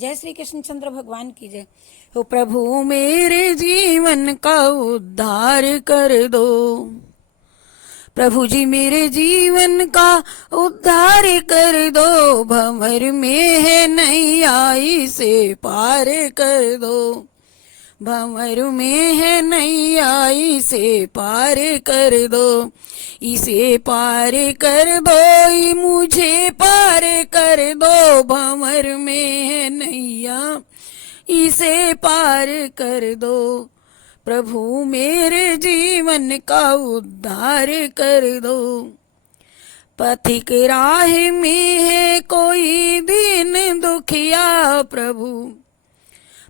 जय श्री कृष्ण चंद्र भगवान की जय हो। प्रभु मेरे जीवन का उद्धार कर दो, प्रभु जी मेरे जीवन का उद्धार कर दो। भंवर में है नैया इसे पार कर दो, भंवर में है नैया इसे पार कर दो। इसे पार कर दो, मुझे पार कर दो। भंवर में है नैया इसे पार कर दो, प्रभु मेरे जीवन का उद्धार कर दो। पथिक राह में है कोई दीन दुखिया, प्रभु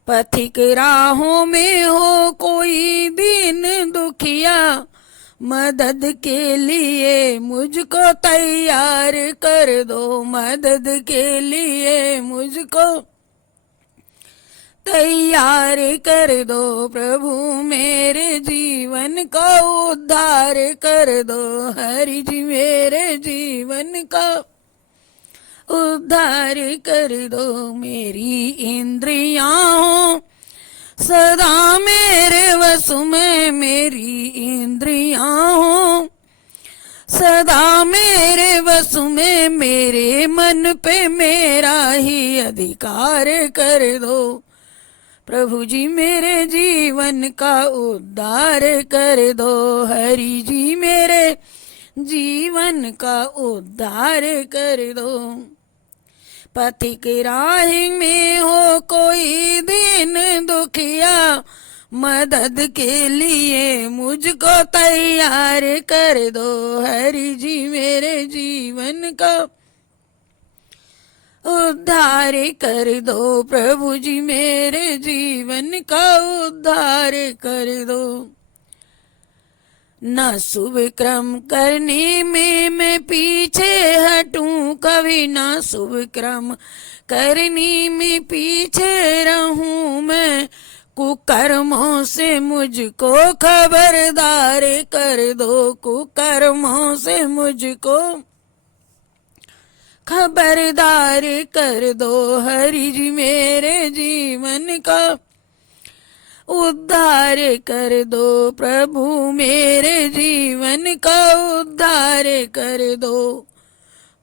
पथिक राहों में हो कोई दीन दुखिया। मदद के लिए मुझको तैयार कर दो, मदद के लिए मुझको तैयार कर दो। प्रभु मेरे जीवन का उद्धार कर दो, हरि जी मेरे जीवन का उद्धार कर दो। मेरी इंद्रियां हो सदा मेरे वश में, मेरी इंद्रियां हो सदा मेरे वश में। मेरे मन पे मेरा ही अधिकार कर दो, प्रभु जी मेरे जीवन का उद्धार कर दो। हरि जी मेरे जीवन का उद्धार कर दो। पथिक राह में हो कोई दीन दुखिया, मदद के लिए मुझको तैयार कर दो। हरि जी मेरे जीवन का उद्धार कर दो, प्रभु जी मेरे जीवन का उद्धार कर दो। न शुभ कर्म करने में मैं पीछे हटूं कभी, न शुभ कर्म करने में पीछे रहूं मैं। कुकर्मों से मुझको खबरदार कर दो, कुकर्मों से मुझको खबरदार कर दो। हरि जी मेरे जीवन का उद्धार कर दो, प्रभु मेरे जीवन का उद्धार कर दो।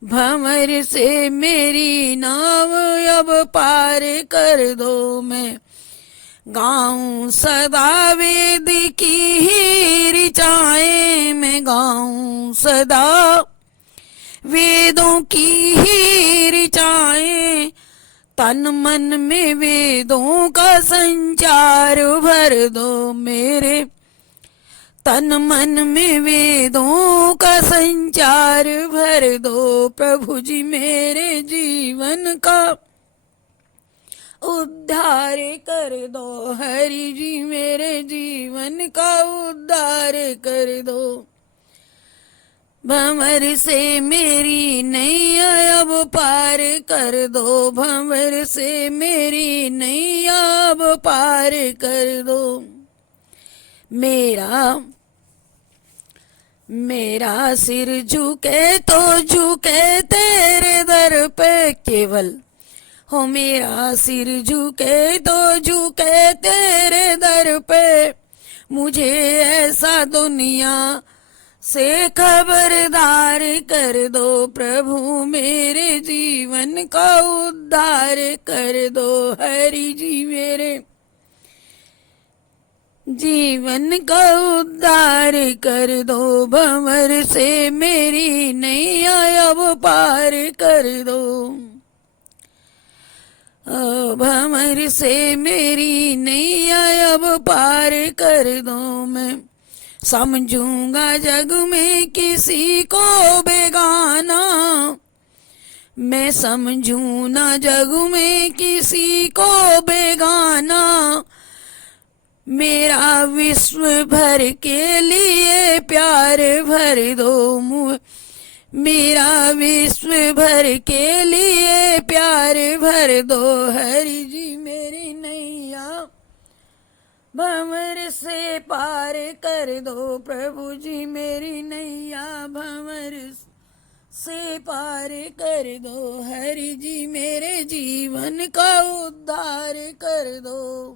भंवर से मेरी नाव अब पार कर दो, मैं गाऊं सदा वेद की ही ऋचाएं, मैं गाऊं सदा वेदों की ही ऋचाएं। तन मन में वेदों का संचार भर दो, मेरे तन मन में वेदों का संचार भर दो। प्रभु जी मेरे जीवन का उद्धार कर दो, हरि जी मेरे जीवन का उद्धार कर दो। भंवर से मेरी नैया अब पार कर दो, भंवर से मेरी नैया अब पार कर दो। मेरा सिर झुके तो झुके तेरे दर पे केवल, हो मेरा सिर झुके तो झुके तेरे दर पे। मुझे ऐसा दुनिया से खबरदार कर दो, प्रभु मेरे जीवन का उद्धार कर दो। हरि जी मेरे जीवन का उद्धार कर दो। भंवर से मेरी नैया अब पार कर दो, भंवर से मेरी नैया अब पार कर दो। मैं समझूंगा जग में किसी को बेगाना, मैं समझूं ना जग में किसी को बेगाना। मेरा विश्व भर के लिए प्यार भर दो, मेरा विश्व भर के लिए प्यार भर दो। हरि जी मेरी नैया भंवर से पार कर दो, प्रभु जी मेरी नैया भंवर से पार कर दो हरि जी, मेरे जीवन का उद्धार कर दो।